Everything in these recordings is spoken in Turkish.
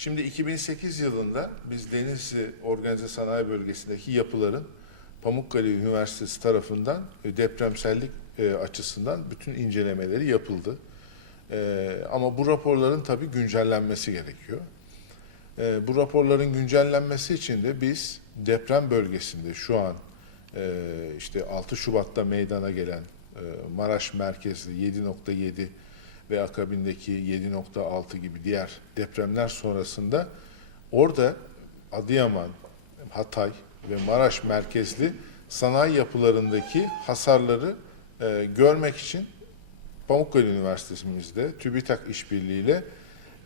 Şimdi 2008 yılında biz Denizli Organize Sanayi Bölgesi'ndeki yapıların Pamukkale Üniversitesi tarafından e, depremsellik e, açısından bütün incelemeleri yapıldı. E, ama bu raporların tabii güncellenmesi gerekiyor. Bu raporların güncellenmesi için de biz deprem bölgesinde şu an işte 6 Şubat'ta meydana gelen Maraş merkezli 7.7 ve akabindeki 7.6 gibi diğer depremler sonrasında orada Adıyaman, Hatay ve Maraş merkezli sanayi yapılarındaki hasarları e, görmek için Pamukkale Üniversitemizde TÜBİTAK işbirliğiyle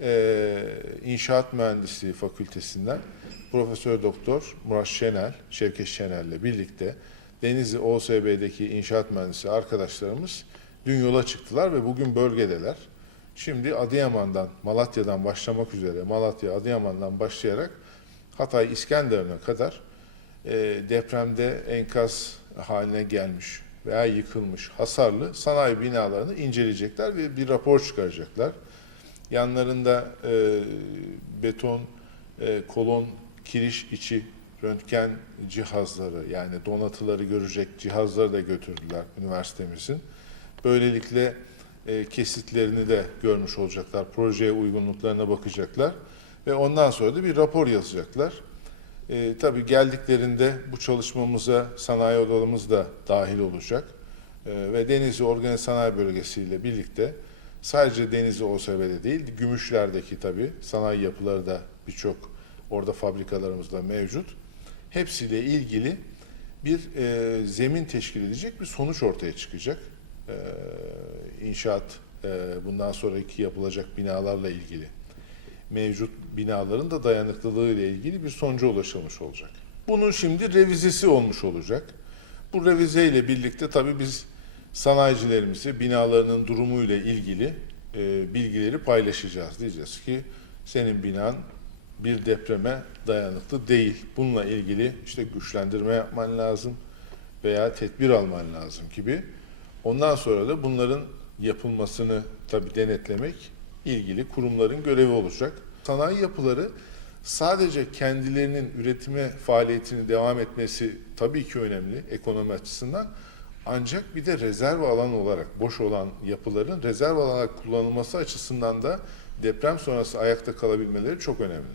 e, İnşaat Mühendisliği Fakültesinden Profesör Doktor Murat Şenel, Şevket Şenel'le birlikte Denizli OSB'deki inşaat mühendisi arkadaşlarımız dün yola çıktılar ve bugün bölgedeler. Şimdi Adıyaman'dan, Malatya'dan başlamak üzere, Malatya, Adıyaman'dan başlayarak Hatay, İskenderun'a kadar e, depremde enkaz haline gelmiş veya yıkılmış, hasarlı sanayi binalarını inceleyecekler ve bir rapor çıkaracaklar. Yanlarında e, beton, e, kolon, kiriş içi röntgen cihazları yani donatıları görecek cihazları da götürdüler üniversitemizin. Böylelikle e, kesitlerini de görmüş olacaklar, projeye uygunluklarına bakacaklar ve ondan sonra da bir rapor yazacaklar. E, tabii geldiklerinde bu çalışmamıza sanayi odalarımız da dahil olacak e, ve Denizli Organize Sanayi Bölgesi ile birlikte sadece Denizli OSB'de değil, Gümüşler'deki tabii sanayi yapıları da birçok orada fabrikalarımız da mevcut. Hepsiyle ilgili bir e, zemin teşkil edecek bir sonuç ortaya çıkacak. E, inşaat e, bundan sonraki yapılacak binalarla ilgili mevcut binaların da dayanıklılığı ile ilgili bir sonuca ulaşılmış olacak. Bunun şimdi revizesi olmuş olacak. Bu revize ile birlikte tabii biz sanayicilerimize binalarının durumu ile ilgili e, bilgileri paylaşacağız. Diyeceğiz ki senin binan bir depreme dayanıklı değil. Bununla ilgili işte güçlendirme yapman lazım veya tedbir alman lazım gibi. Ondan sonra da bunların yapılmasını tabii denetlemek ilgili kurumların görevi olacak. Sanayi yapıları sadece kendilerinin üretime faaliyetini devam etmesi tabii ki önemli ekonomi açısından. Ancak bir de rezerv alan olarak boş olan yapıların rezerv olarak kullanılması açısından da deprem sonrası ayakta kalabilmeleri çok önemli.